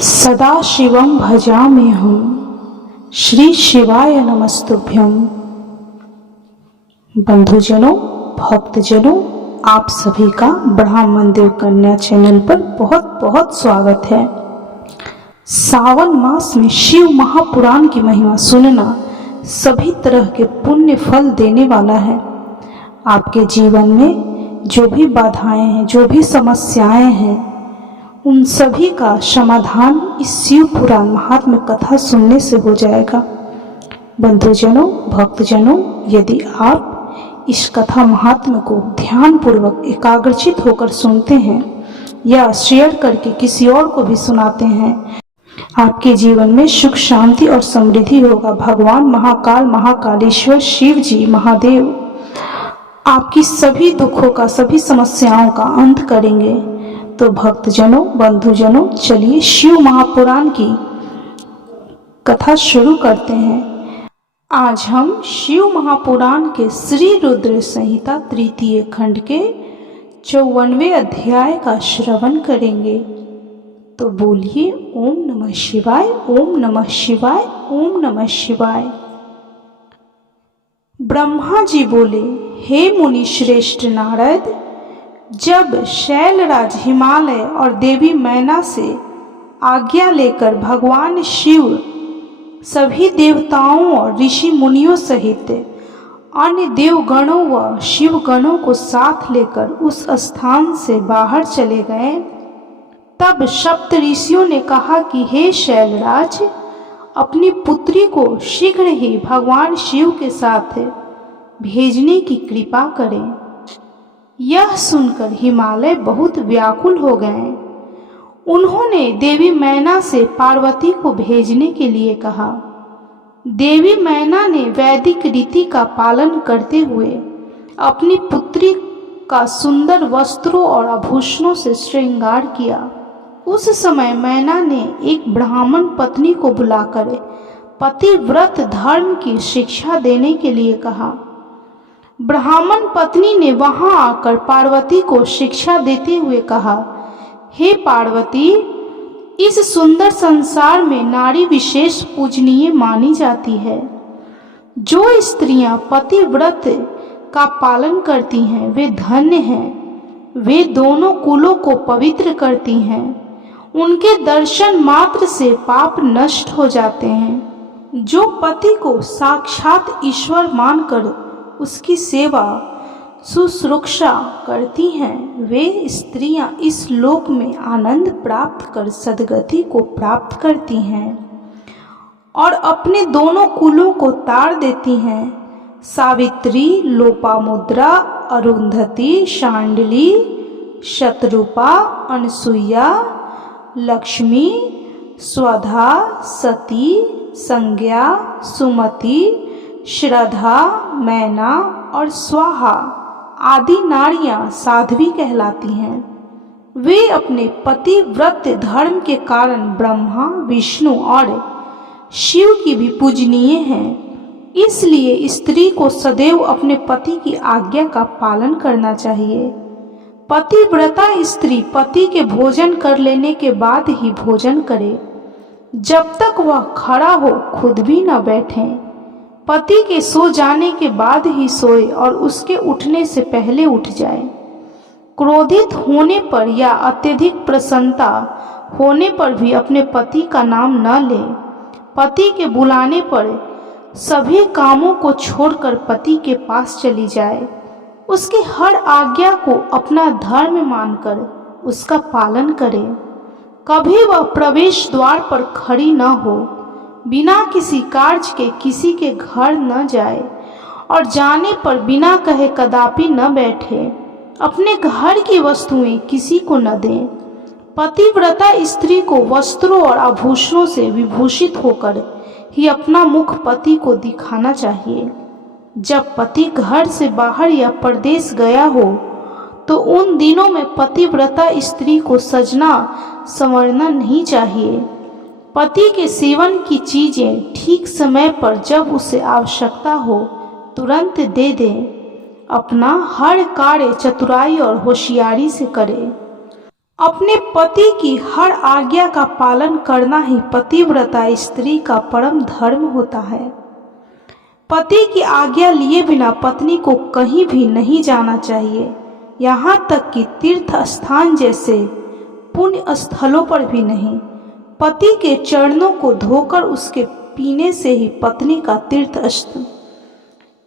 सदा शिवम भजाम्यहं, श्री शिवाय नमस्तुभ्यं। बंधुजनों, भक्तजनों, आप सभी का ब्रह्मांड देव कन्या चैनल पर बहुत बहुत स्वागत है। सावन मास में शिव महापुराण की महिमा सुनना सभी तरह के पुण्य फल देने वाला है। आपके जीवन में जो भी बाधाएं हैं, जो भी समस्याएं हैं, उन सभी का समाधान इस शिव पुराण महात्म्य कथा सुनने से हो जाएगा। बंधुजनों, भक्तजनों, यदि आप इस कथा महात्म्य को ध्यान पूर्वक एकाग्रचित होकर सुनते हैं या शेयर करके किसी और को भी सुनाते हैं, आपके जीवन में सुख, शांति और समृद्धि होगा। भगवान महाकाल, महाकालेश्वर शिव जी, महादेव आपकी सभी दुखों का, सभी समस्याओं का अंत करेंगे। तो भक्तजनों, बंधुजनों, चलिए शिव महापुराण की कथा शुरू करते हैं। आज हम शिव महापुराण के श्री रुद्र संहिता तृतीय खंड के 54वें अध्याय का श्रवण करेंगे। तो बोलिए ओम नमः शिवाय, ओम नमः शिवाय, ओम नमः शिवाय। ब्रह्मा जी बोले, हे मुनि श्रेष्ठ नारद, जब शैलराज हिमालय और देवी मैना से आज्ञा लेकर भगवान शिव सभी देवताओं और ऋषि मुनियों सहित अन्य देवगणों व शिवगणों को साथ लेकर उस स्थान से बाहर चले गए, तब सप्त ऋषियों ने कहा कि हे शैलराज, अपनी पुत्री को शीघ्र ही भगवान शिव के साथ भेजने की कृपा करें। यह सुनकर हिमालय बहुत व्याकुल हो गए। उन्होंने देवी मैना से पार्वती को भेजने के लिए कहा। देवी मैना ने वैदिक रीति का पालन करते हुए अपनी पुत्री का सुंदर वस्त्रों और आभूषणों से श्रृंगार किया। उस समय मैना ने एक ब्राह्मण पत्नी को बुलाकर पतिव्रत धर्म की शिक्षा देने के लिए कहा। ब्राह्मण पत्नी ने वहां आकर पार्वती को शिक्षा देते हुए कहा, हे पार्वती, इस सुंदर संसार में नारी विशेष पूजनीय मानी जाती है। जो स्त्रियां पतिव्रत का पालन करती हैं वे धन्य हैं। वे दोनों कुलों को पवित्र करती हैं। उनके दर्शन मात्र से पाप नष्ट हो जाते हैं। जो पति को साक्षात ईश्वर मानकर उसकी सेवा शुश्रूषा करती हैं, वे स्त्रियां इस लोक में आनंद प्राप्त कर सद्गति को प्राप्त करती हैं और अपने दोनों कुलों को तार देती हैं। सावित्री, लोपामुद्रा, अरुंधति, शांडिली, शतरूपा, अनसुईया, लक्ष्मी, स्वधा, सती, संज्ञा, सुमति, श्रद्धा, मैना और स्वाहा आदि नारियां साध्वी कहलाती हैं। वे अपने पतिव्रत धर्म के कारण ब्रह्मा, विष्णु और शिव की भी पूजनीय हैं। इसलिए स्त्री को सदैव अपने पति की आज्ञा का पालन करना चाहिए। पतिव्रता स्त्री पति के भोजन कर लेने के बाद ही भोजन करे। जब तक वह खड़ा हो खुद भी न बैठे। पति के सो जाने के बाद ही सोए और उसके उठने से पहले उठ जाए। क्रोधित होने पर या अत्यधिक प्रसन्नता होने पर भी अपने पति का नाम न ले। पति के बुलाने पर सभी कामों को छोड़कर पति के पास चली जाए। उसकी हर आज्ञा को अपना धर्म मानकर उसका पालन करे। कभी वह प्रवेश द्वार पर खड़ी न हो, बिना किसी कार्य के किसी के घर न जाए और जाने पर बिना कहे कदापि न बैठे। अपने घर की वस्तुएं किसी को न दें। पतिव्रता स्त्री को वस्त्रों और आभूषणों से विभूषित होकर ही अपना मुख पति को दिखाना चाहिए। जब पति घर से बाहर या परदेश गया हो तो उन दिनों में पतिव्रता स्त्री को सजना संवरना नहीं चाहिए। पति के सेवन की चीजें ठीक समय पर जब उसे आवश्यकता हो तुरंत दे दें। अपना हर कार्य चतुराई और होशियारी से करे। अपने पति की हर आज्ञा का पालन करना ही पतिव्रता स्त्री का परम धर्म होता है। पति की आज्ञा लिए बिना पत्नी को कहीं भी नहीं जाना चाहिए, यहाँ तक कि तीर्थ स्थान जैसे पुण्य स्थलों पर भी नहीं। पति के चरणों को धोकर उसके पीने से ही पत्नी का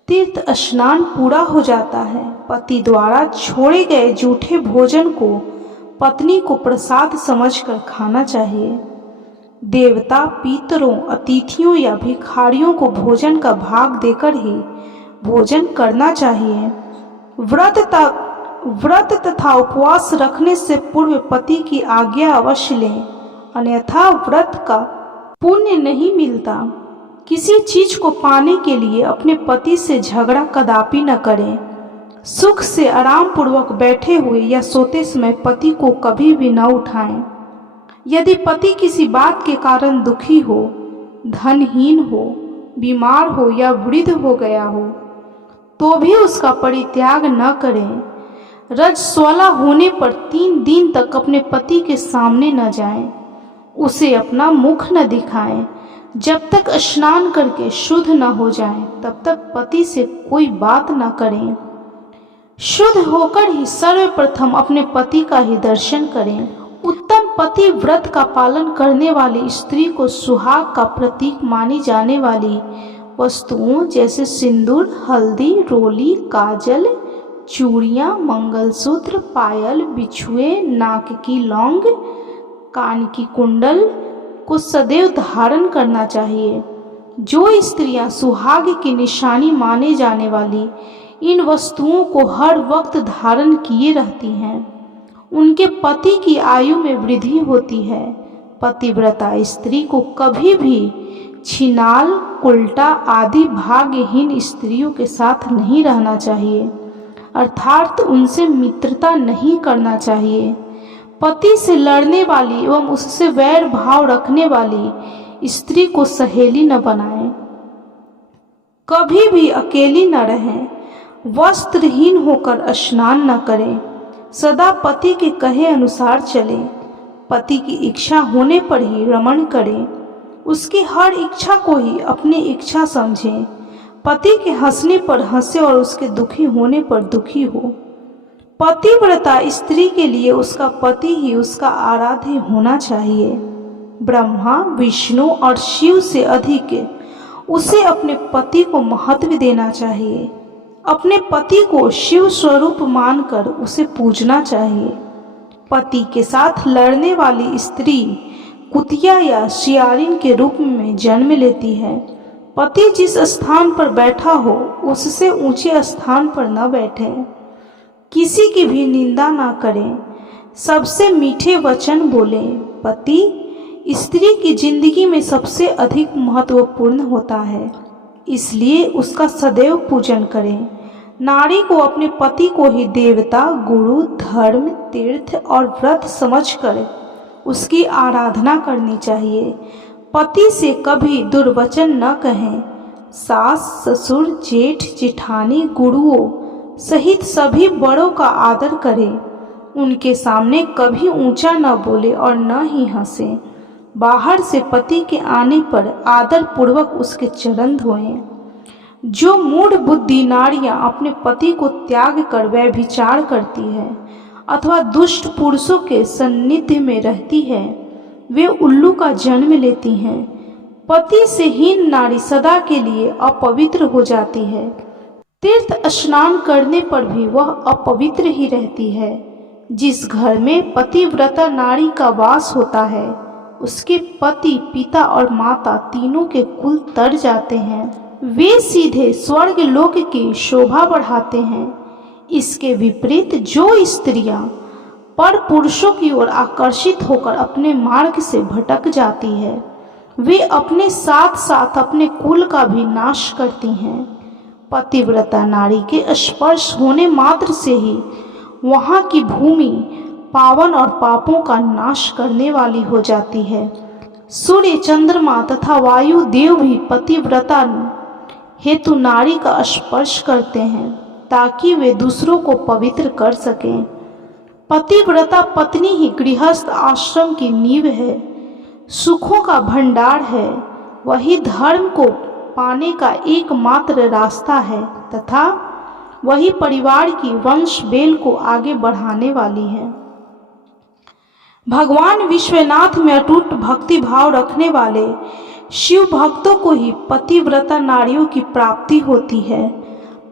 तीर्थ स्नान पूरा हो जाता है। पति द्वारा छोड़े गए जूठे भोजन को पत्नी को प्रसाद समझकर खाना चाहिए। देवता, पितरों, अतिथियों या भिखारियों को भोजन का भाग देकर ही भोजन करना चाहिए। व्रत तथा उपवास रखने से पूर्व पति की आज्ञा अवश्य लें, अन्यथा व्रत का पुण्य नहीं मिलता। किसी चीज को पाने के लिए अपने पति से झगड़ा कदापि न करें। सुख से आराम पूर्वक बैठे हुए या सोते समय पति को कभी भी न उठाएं। यदि पति किसी बात के कारण दुखी हो, धनहीन हो, बीमार हो या वृद्ध हो गया हो, तो भी उसका परित्याग न करें। रजस्वला होने पर 3 दिन तक अपने पति के सामने न जाएं, उसे अपना मुख न दिखाएं। जब तक स्नान करके शुद्ध न हो जाएं, तब तक पति से कोई बात न करें। शुद्ध होकर ही सर्वप्रथम अपने पति का ही दर्शन करें। उत्तम पति व्रत का पालन करने वाली स्त्री को सुहाग का प्रतीक मानी जाने वाली वस्तुओं जैसे सिंदूर, हल्दी, रोली, काजल, चूड़ियाँ, मंगलसूत्र, पायल, बिछुए, नाक की लौंग, कान की कुंडल को सदैव धारण करना चाहिए। जो स्त्रियां सुहाग की निशानी माने जाने वाली इन वस्तुओं को हर वक्त धारण किए रहती हैं, उनके पति की आयु में वृद्धि होती है। पतिव्रता स्त्री को कभी भी छिनाल, उल्टा आदि भाग्यहीन स्त्रियों के साथ नहीं रहना चाहिए, अर्थात उनसे मित्रता नहीं करना चाहिए। पति से लड़ने वाली एवं उससे वैर भाव रखने वाली स्त्री को सहेली न बनाएं। कभी भी अकेली न रहें। वस्त्रहीन होकर स्नान न करें। सदा पति के कहे अनुसार चलें। पति की इच्छा होने पर ही रमण करें। उसकी हर इच्छा को ही अपनी इच्छा समझें। पति के हंसने पर हंसे और उसके दुखी होने पर दुखी हो। पतिव्रता स्त्री के लिए उसका पति ही उसका आराध्य होना चाहिए। ब्रह्मा, विष्णु और शिव से अधिक उसे अपने पति को महत्व देना चाहिए। अपने पति को शिव स्वरूप मानकर उसे पूजना चाहिए। पति के साथ लड़ने वाली स्त्री कुतिया या सियारिन के रूप में जन्म लेती है। पति जिस स्थान पर बैठा हो उससे ऊंचे स्थान पर न बैठे। किसी की भी निंदा ना करें। सबसे मीठे वचन बोलें। पति स्त्री की जिंदगी में सबसे अधिक महत्वपूर्ण होता है, इसलिए उसका सदैव पूजन करें। नारी को अपने पति को ही देवता, गुरु, धर्म, तीर्थ और व्रत समझकर उसकी आराधना करनी चाहिए। पति से कभी दुर्वचन न कहें। सास, ससुर, जेठ, जेठानी, गुरुओं सहित सभी बड़ों का आदर करें। उनके सामने कभी ऊंचा न बोले और न ही हंसे। बाहर से पति के आने पर आदर पूर्वक उसके चरण धोएं। जो मूढ़ बुद्धि नारियां अपने पति को त्याग कर व्यभिचार करती है अथवा दुष्ट पुरुषों के सान्निध्य में रहती है, वे उल्लू का जन्म लेती हैं। पति से हीन नारी सदा के लिए अपवित्र हो जाती है। तीर्थ स्नान करने पर भी वह अपवित्र ही रहती है। जिस घर में पतिव्रता नारी का वास होता है, उसके पति, पिता और माता तीनों के कुल तर जाते हैं। वे सीधे स्वर्ग लोक की शोभा बढ़ाते हैं। इसके विपरीत जो स्त्रियां पर पुरुषों की ओर आकर्षित होकर अपने मार्ग से भटक जाती है, वे अपने साथ साथ अपने कुल का भी नाश करती हैं। पतिव्रता नारी के स्पर्श होने मात्र से ही वहाँ की भूमि पावन और पापों का नाश करने वाली हो जाती है। सूर्य, चंद्रमा तथा वायु देव भी पतिव्रता हेतु नारी का स्पर्श करते हैं ताकि वे दूसरों को पवित्र कर सकें। पतिव्रता पत्नी ही गृहस्थ आश्रम की नींव है, सुखों का भंडार है। वही धर्म को पाने का एकमात्र रास्ता है तथा वही परिवार की वंश बेल को आगे बढ़ाने वाली है। भगवान विश्वनाथ में अटूट भक्ति भाव रखने वाले शिव भक्तों को ही पतिव्रता नारियों की प्राप्ति होती है।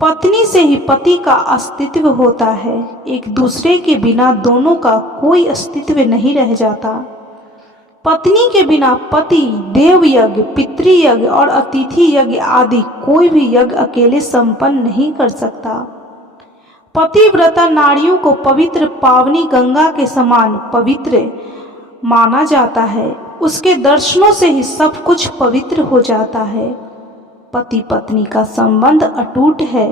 पत्नी से ही पति का अस्तित्व होता है। एक दूसरे के बिना दोनों का कोई अस्तित्व नहीं रह जाता। पत्नी के बिना पति देव यज्ञ, पितृयज्ञ और अतिथि यज्ञ आदि कोई भी यज्ञ अकेले संपन्न नहीं कर सकता। पतिव्रता नारियों को पवित्र पावनी गंगा के समान पवित्र माना जाता है। उसके दर्शनों से ही सब कुछ पवित्र हो जाता है। पति पत्नी का संबंध अटूट है।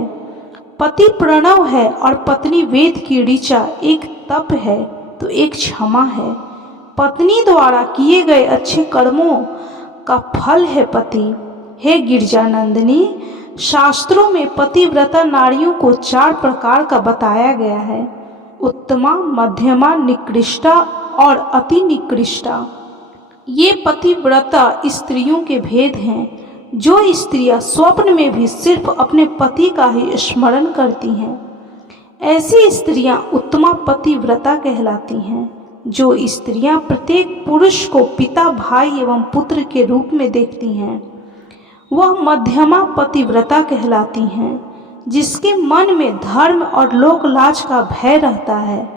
पति प्रणव है और पत्नी वेद की ऋचा। एक तप है तो एक क्षमा है। पत्नी द्वारा किए गए अच्छे कर्मों का फल है पति। हे गिरजानंदिनी, शास्त्रों में पतिव्रता नारियों को 4 प्रकार का बताया गया है: उत्तमा, मध्यमा, निकृष्टा और अति निकृष्टा। ये पतिव्रता स्त्रियों के भेद हैं। जो स्त्रियां स्वप्न में भी सिर्फ अपने पति का ही स्मरण करती हैं, ऐसी स्त्रियां उत्तमा पतिव्रता कहलाती हैं। जो स्त्रियां प्रत्येक पुरुष को पिता, भाई एवं पुत्र के रूप में देखती हैं, वह मध्यमा पतिव्रता कहलाती हैं। जिसके मन में धर्म और लोक लाज का भय रहता है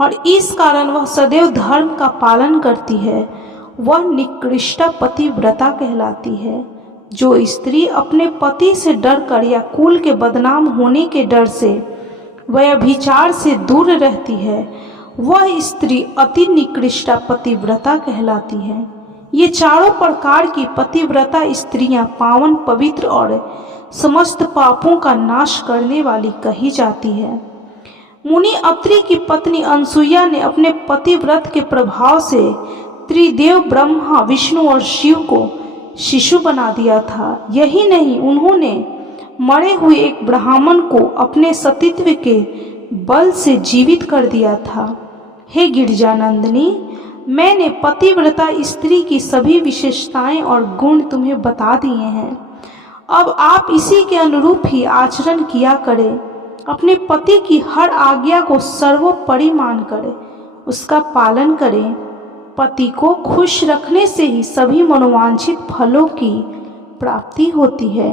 और इस कारण वह सदैव धर्म का पालन करती है, वह निकृष्टा पतिव्रता कहलाती है। जो स्त्री अपने पति से डरकर या कुल के बदनाम होने के डर से व्यभिचार से दूर रहती है, वह स्त्री अति निकृष्टा पतिव्रता कहलाती है। ये चारों प्रकार की पतिव्रता स्त्रियां पावन, पवित्र और समस्त पापों का नाश करने वाली कही जाती है। मुनि अत्रि की पत्नी अनसुईया ने अपने पतिव्रत के प्रभाव से त्रिदेव ब्रह्मा, विष्णु और शिव को शिशु बना दिया था। यही नहीं, उन्होंने मरे हुए एक ब्राह्मण को अपने सतीत्व के बल से जीवित कर दिया था। हे गिरजानंदिनी, मैंने पतिव्रता स्त्री की सभी विशेषताएं और गुण तुम्हें बता दिए हैं। अब आप इसी के अनुरूप ही आचरण किया करें। अपने पति की हर आज्ञा को सर्वोपरि मानकर उसका पालन करें। पति को खुश रखने से ही सभी मनोवांछित फलों की प्राप्ति होती है।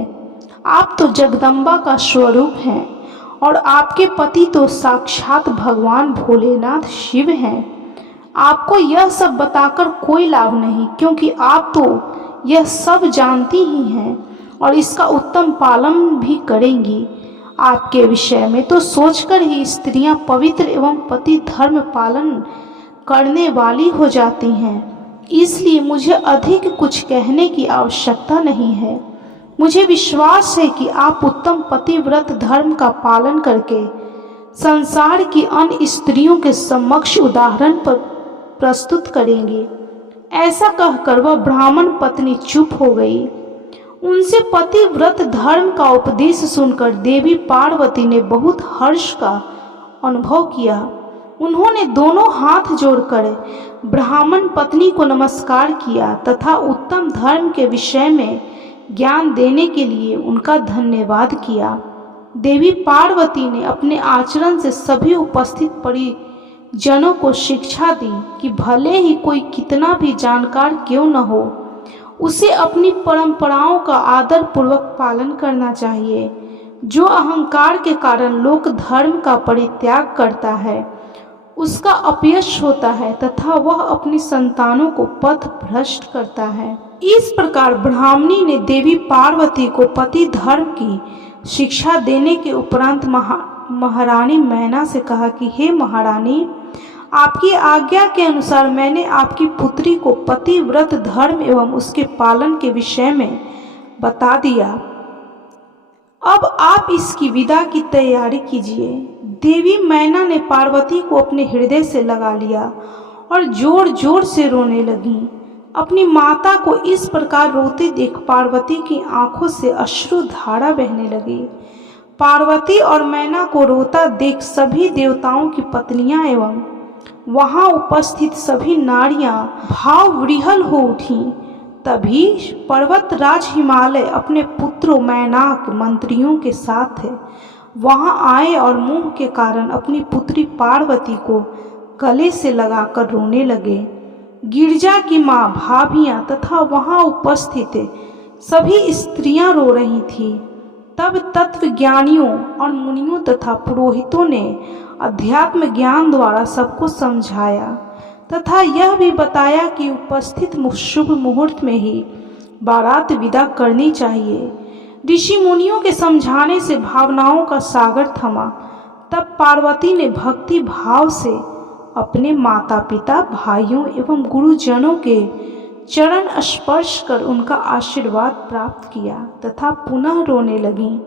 आप तो जगदम्बा का स्वरूप हैं और आपके पति तो साक्षात भगवान भोलेनाथ शिव हैं। आपको यह सब बताकर कोई लाभ नहीं, क्योंकि आप तो यह सब जानती ही हैं और इसका उत्तम पालन भी करेंगी। आपके विषय में तो सोचकर ही स्त्रियां पवित्र एवं पति धर्म पालन करने वाली हो जाती हैं। इसलिए मुझे अधिक कुछ कहने की आवश्यकता नहीं है। मुझे विश्वास है कि आप उत्तम पतिव्रत धर्म का पालन करके संसार की अन्य स्त्रियों के समक्ष उदाहरण पर प्रस्तुत करेंगे। ऐसा कहकर वह ब्राह्मण पत्नी चुप हो गई। उनसे पतिव्रत धर्म का उपदेश सुनकर देवी पार्वती ने बहुत हर्ष का अनुभव किया। उन्होंने दोनों हाथ जोड़कर ब्राह्मण पत्नी को नमस्कार किया तथा उत्तम धर्म के विषय में ज्ञान देने के लिए उनका धन्यवाद किया। देवी पार्वती ने अपने आचरण से सभी उपस्थित परिजनों को शिक्षा दी कि भले ही कोई कितना भी जानकार क्यों न हो, उसे अपनी परंपराओं का आदर पूर्वक पालन करना चाहिए। जो अहंकार के कारण लोक धर्म का परित्याग करता है, उसका अपयश होता है तथा वह अपनी संतानों को पथ भ्रष्ट करता है। इस प्रकार ब्राह्मणी ने देवी पार्वती को पति धर्म की शिक्षा देने के उपरांत महारानी मैना से कहा कि हे महारानी, आपकी आज्ञा के अनुसार मैंने आपकी पुत्री को पतिव्रत धर्म एवं उसके पालन के विषय में बता दिया। अब आप इसकी विदा की तैयारी कीजिए। देवी मैना ने पार्वती को अपने हृदय से लगा लिया और जोर जोर से रोने लगी। अपनी माता को इस प्रकार रोते देख पार्वती की आंखों से अश्रु धारा बहने लगी। पार्वती और मैना को रोता देख सभी देवताओं की पत्नियां एवं वहां उपस्थित सभी नारियां भाव विह्वल हो उठीं। तभी पर्वतराज हिमालय अपने पुत्रों मैनाक मंत्रियों के साथ वहां आए और मोह के कारण अपनी पुत्री पार्वती को गले से लगाकर रोने लगे। गिरजा की माँ, भाभियां तथा वहां उपस्थित सभी स्त्रियां रो रही थीं। तब तत्वज्ञानियों और मुनियों तथा पुरोहितों ने अध्यात्म ज्ञान द्वारा सबको समझाया तथा यह भी बताया कि उपस्थित शुभ मुहूर्त में ही बारात विदा करनी चाहिए। ऋषि मुनियों के समझाने से भावनाओं का सागर थमा। तब पार्वती ने भक्ति भाव से अपने माता पिता, भाइयों एवं गुरुजनों के चरण स्पर्श कर उनका आशीर्वाद प्राप्त किया तथा पुनः रोने लगीं।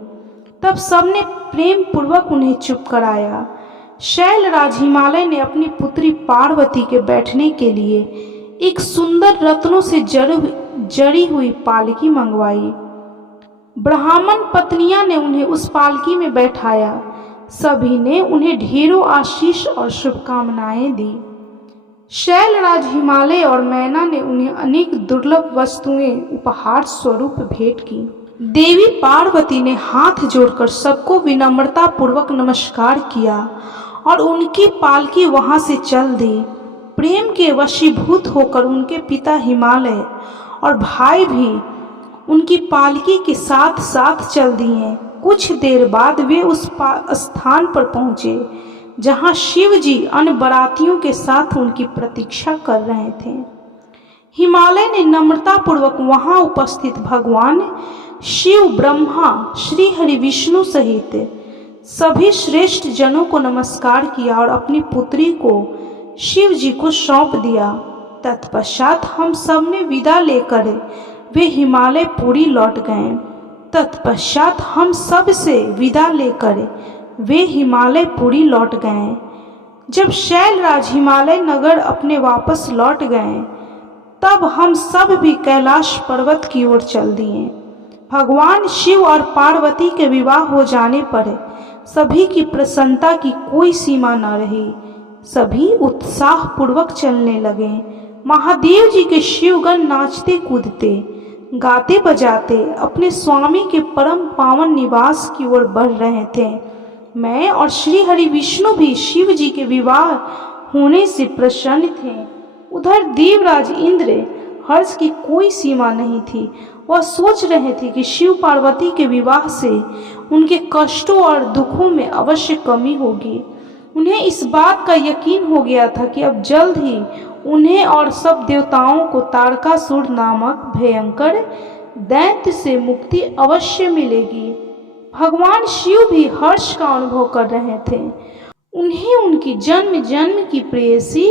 तब सबने प्रेम पूर्वक उन्हें चुप कराया। शैलराज हिमालय ने अपनी पुत्री पार्वती के बैठने के लिए एक सुंदर रत्नों से जड़ी हुई पालकी मंगवाई। ब्राह्मण पत्नियां ने उन्हें उस पालकी में बैठाया। सभी ने उन्हें ढेरों आशीष और शुभकामनाएं दी। शैलराज हिमालय और मैना ने उन्हें अनेक दुर्लभ वस्तुएं उपहार स्वरूप भेंट की। देवी पार्वती ने हाथ जोड़कर सबको विनम्रता पूर्वक नमस्कार किया और उनकी पालकी वहां से चल दी। प्रेम के वशीभूत होकर उनके पिता हिमालय और भाई भी उनकी पालकी के साथ साथ चल दिए। कुछ देर बाद वे उस स्थान पर पहुंचे जहां शिव जी अन्य बारातियों के साथ उनकी प्रतीक्षा कर रहे थे। हिमालय ने नम्रता पूर्वक वहां उपस्थित भगवान शिव, ब्रह्मा, श्री हरि विष्णु सहित सभी श्रेष्ठ जनों को नमस्कार किया और अपनी पुत्री को शिव जी को सौंप दिया। तत्पश्चात हम सब ने विदा लेकर वे हिमालयपुरी लौट गए। तत्पश्चात हम सब से विदा लेकर वे हिमालयपुरी लौट गए। जब शैलराज हिमालय नगर अपने वापस लौट गए तब हम सब भी कैलाश पर्वत की ओर चल दिए। भगवान शिव और पार्वती के विवाह हो जाने पर सभी की प्रसन्नता की कोई सीमा न रही। सभी उत्साह पूर्वक चलने लगे। महादेव जी के शिवगण नाचते कूदते, गाते बजाते अपने स्वामी के परम पावन निवास की ओर बढ़ रहे थे। मैं और श्री हरि विष्णु भी शिव जी के विवाह होने से प्रसन्न थे। उधर देवराज इंद्र हर्ष की कोई सीमा नहीं थी। वह सोच रहे थे कि शिव पार्वती के विवाह से उनके कष्टों और दुखों में अवश्य कमी होगी। उन्हें इस बात का यकीन हो गया था कि अब जल्द ही उन्हें और सब देवताओं को तारकासुर नामक भयंकर दैत्य से मुक्ति अवश्य मिलेगी। भगवान शिव भी हर्ष का अनुभव कर रहे थे। उन्हें उनकी जन्म जन्म की प्रेयसी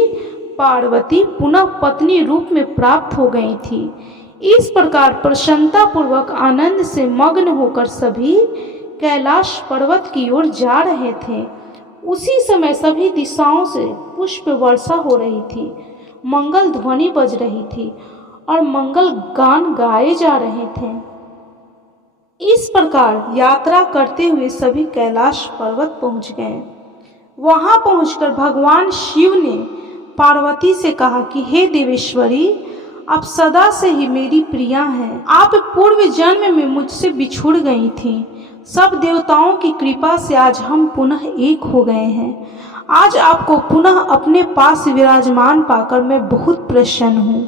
पार्वती पुनः पत्नी रूप में प्राप्त हो गई थी। इस प्रकार प्रसन्नता पूर्वक आनंद से मग्न होकर सभी कैलाश पर्वत की ओर जा रहे थे। उसी समय सभी दिशाओं से पुष्प वर्षा हो रही थी, मंगल ध्वनि बज रही थी और मंगल गान गाए जा रहे थे। इस प्रकार यात्रा करते हुए सभी कैलाश पर्वत पहुंच गए। वहां पहुंचकर भगवान शिव ने पार्वती से कहा कि हे देवेश्वरी, आप सदा से ही मेरी प्रिया हैं। आप पूर्व जन्म में मुझसे बिछुड़ गई थीं। सब देवताओं की कृपा से आज हम पुनः एक हो गए हैं। आज आपको पुनः अपने पास विराजमान पाकर मैं बहुत प्रसन्न हूँ।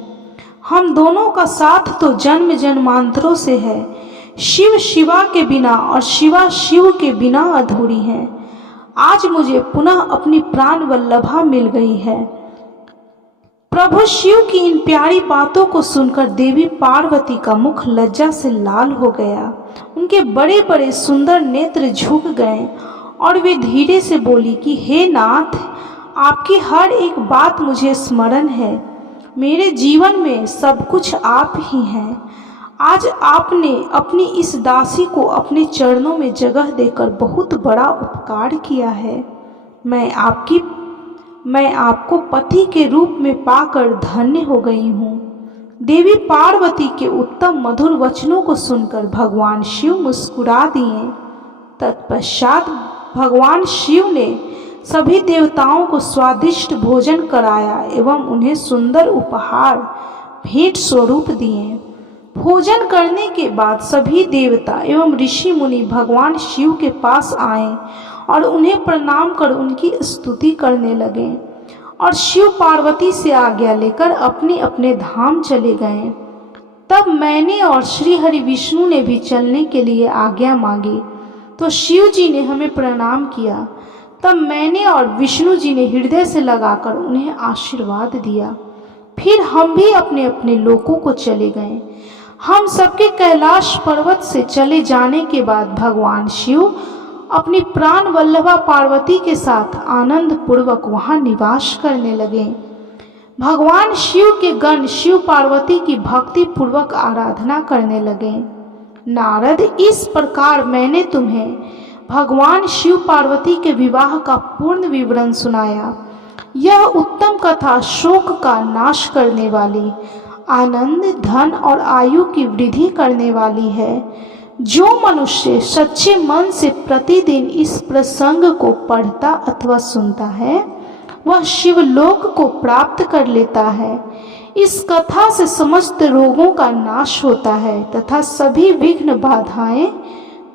हम दोनों का साथ तो जन्म जन्मांतरों से है। शिव शिवा के बिना और शिवा शिव के बिना अधूरी है। आज मुझे पुनः अपनी प्राण वल्लभा मिल गई है। प्रभु शिव की इन प्यारी बातों को सुनकर देवी पार्वती का मुख लज्जा से लाल हो गया। उनके बड़े बड़े सुंदर नेत्र झुक गए और वे धीरे से बोली कि हे नाथ, आपकी हर एक बात मुझे स्मरण है। मेरे जीवन में सब कुछ आप ही हैं। आज आपने अपनी इस दासी को अपने चरणों में जगह देकर बहुत बड़ा उपकार किया है। मैं आपको पति के रूप में पाकर धन्य हो गई हूँ। देवी पार्वती के उत्तम मधुर वचनों को सुनकर भगवान शिव मुस्कुरा दिए तत्पश्चात भगवान शिव ने सभी देवताओं को स्वादिष्ट भोजन कराया एवं उन्हें सुंदर उपहार भेंट स्वरूप दिए। भोजन करने के बाद सभी देवता एवं ऋषि मुनि भगवान शिव के पास आए और उन्हें प्रणाम कर उनकी स्तुति करने लगे और शिव पार्वती से आज्ञा लेकर अपने अपने धाम चले गए। तब मैंने और श्री हरि विष्णु ने भी चलने के लिए आज्ञा मांगी तो शिव जी ने हमें प्रणाम किया। तब मैंने और विष्णु जी ने हृदय से लगाकर उन्हें आशीर्वाद दिया। फिर हम भी अपने अपने लोकों को चले गए। हम सबके कैलाश पर्वत से चले जाने के बाद भगवान शिव अपनी प्राण वल्लभा पार्वती के साथ आनंद पूर्वक वहां निवास करने लगे। भगवान शिव के गण शिव पार्वती की भक्ति पूर्वक आराधना करने लगे। नारद, इस प्रकार मैंने तुम्हें भगवान शिव पार्वती के विवाह का पूर्ण विवरण सुनाया। यह उत्तम कथा शोक का नाश करने वाली, आनंद, धन और आयु की वृद्धि करने वाली है। जो मनुष्य सच्चे मन से प्रतिदिन इस प्रसंग को पढ़ता अथवा सुनता है वह शिवलोक को प्राप्त कर लेता है। इस कथा से समस्त रोगों का नाश होता है तथा सभी विघ्न बाधाएं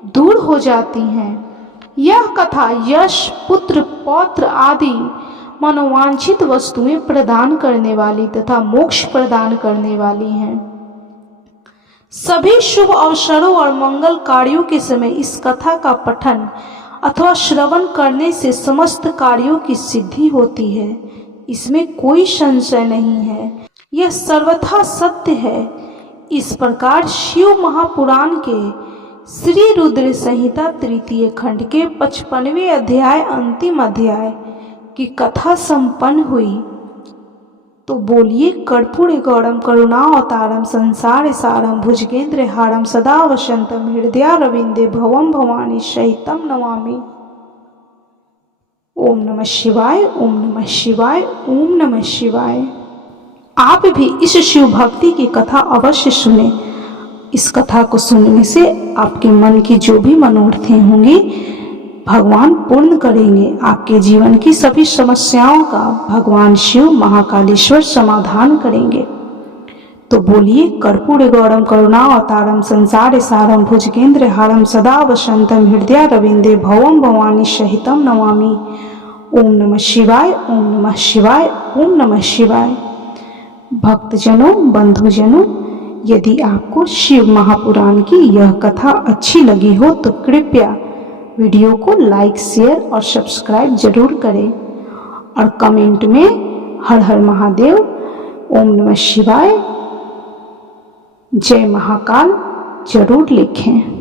दूर हो जाती हैं। यह कथा यश, पुत्र, पौत्र आदि मनोवांछित वस्तुएं प्रदान करने वाली तथा मोक्ष प्रदान करने वाली हैं। सभी शुभ अवसरों और मंगल कार्यों के समय इस कथा का पठन अथवा श्रवण करने से समस्त कार्यों की सिद्धि होती है। इसमें कोई संशय नहीं है, यह सर्वथा सत्य है। इस प्रकार शिव महापुराण के श्री रुद्र संहिता तृतीय खंड के 55वें अध्याय अंतिम अध्याय की कथा संपन्न हुई। तो बोलिए कर्पूर गौरम करुणावतारम संसार सारम भुजगेंद्र हारम सदा वसंतम हृदय रविंदे भवम भवानी सहितम नमामि। ओम नमः शिवाय, ओम नमः शिवाय, ओम नमः शिवाय। आप भी इस शिव भक्ति की कथा अवश्य सुने। इस कथा को सुनने से आपके मन की जो भी मनोरथें होंगी भगवान पूर्ण करेंगे। आपके जीवन की सभी समस्याओं का भगवान शिव महाकालेश्वर समाधान करेंगे। तो बोलिए कर्पूर गौरम करुणावतारम संसार सारम भुजगेंद्र हारम सदा वसंतम हृदय रविंदे भवम भवानी सहितम नमामि। ओम नमः शिवाय, ओम नमः शिवाय, ओम नमः शिवाय। भक्तजनों, बंधुजनों, यदि आपको शिव महापुराण की यह कथा अच्छी लगी हो तो कृपया वीडियो को लाइक, शेयर और सब्सक्राइब जरूर करें और कमेंट में हर हर महादेव, ओम नमः शिवाय, जय महाकाल जरूर लिखें।